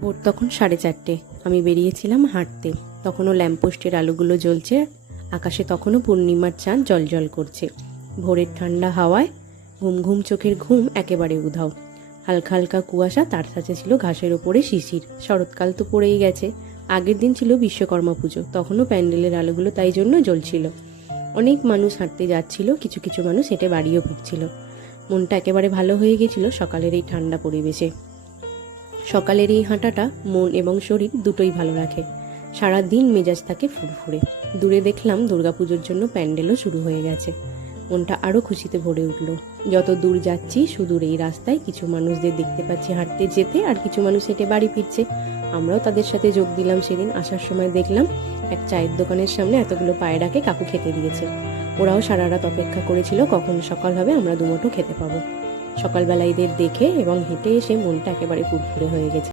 ভোর তখন 4:30। আমি বেরিয়েছিলাম হাঁটতে। তখনও ল্যাম্পপোস্টের আলোগুলো জ্বলছে, আকাশে তখনও পূর্ণিমার চাঁদ জ্বলজ্বল করছে। ভোরের ঠান্ডা হাওয়ায় ঘুম ঘুম চোখের ঘুম একেবারে উধাও। হালকা হালকা কুয়াশা, তার সাথে ছিল ঘাসের ওপরে শিশির। শরৎকাল তো পড়েই গেছে। আগের দিন ছিল বিশ্বকর্মা পুজো, তখনও প্যান্ডেলের আলোগুলো তাই জন্য জ্বলছিল। অনেক মানুষ হাঁটতে যাচ্ছিল, কিছু কিছু মানুষ হেঁটে বাড়িও ফিরছিল। মনটা একেবারে ভালো হয়ে গেছিল সকালের এই ঠান্ডা পরিবেশে। সকালের এই হাঁটাটা মন এবং শরীর দুটোই ভালো রাখে। সারা দিন মেজাজ থাকে ফুরফুরে। দূরে দেখলাম দুর্গাপুজোর জন্য প্যান্ডেলও শুরু হয়ে গেছে। মনটা আরও খুশিতে ভরে উঠল। যত দূর যাচ্ছি সুদূর এই রাস্তায় কিছু মানুষদের দেখতে পাচ্ছি হাঁটতে যেতে, আর কিছু মানুষ হেঁটে বাড়ি ফিরছে। আমরাও তাদের সাথে যোগ দিলাম। সেদিন আসার সময় দেখলাম এক চায়ের দোকানের সামনে এতগুলো পায়রাকে কাকু খেতে দিয়েছে। ওরাও সারা রাত অপেক্ষা করেছিল কখন সকাল হবে, আমরা দুমুঠো খেতে পাবো। সকালবেলা এদের দেখে এবং হেঁটে এসে মনটা একেবারে ফুরফুরে হয়ে গেছে।